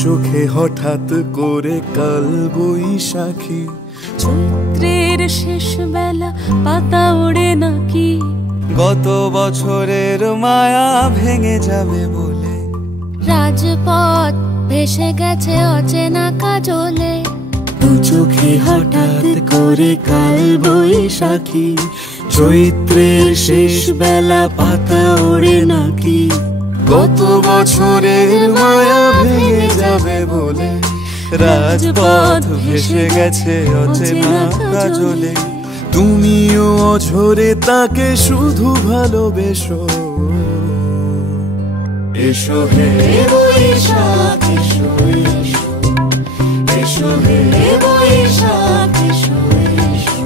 চোখে হঠাৎ করে কাল বৈশাখী, চৈত্রের শেষ বেলা পাতা ওড়ে নাকি, গত বছরের মায়া ভেঙে যাবে বলে, রাজপথ ভেসে গেছে অচেনা কাজলে, দু চোখে হঠাৎ করে কাল বৈশাখী, চৈত্রের শেষ বেলা পাতা ওড়ে নাকি, গত বছরের মায়া ভেঙে যাবে বলে, রাজপথ ভেসে গেছে অচেনা কাজলে। তুমিও অঝরে তাকে শুধু ভালোবেসো, এসো হে বৈশাখ এসো এসো, এসো হে বৈশাখ এসো এসো।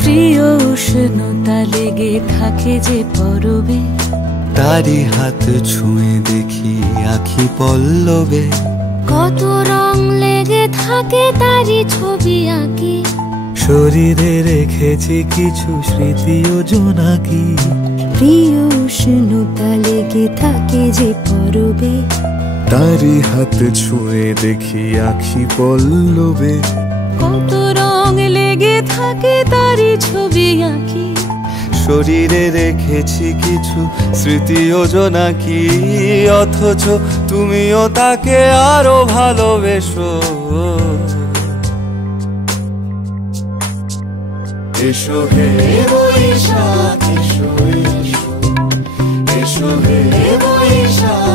প্রিয় উষ্ণতা লেগে থাকে যে পরবে, তারি হাত ছুঁয়ে দেখি আখি পল্লবে, কত রং লেগে থাকে তারই ছবি আঁকি, শরীরে রেখেছি কিছু স্মৃতি ও জোনাকি, প্রিয় উষ্ণতা লেগে থাকে যে পরবে, তারি হাত ছুঁয়ে দেখি আখি পল্লবে, কত রং লেগে থাকে তারই ছবি আঁকি, শরীরে রেখেছি কিছু স্মৃতি ও জোনাকি, অথচ তুমিও তাকে আরো ভালোবেসো, এসো হে বৈশাখ এসো এসো, এসো হে বৈশাখ।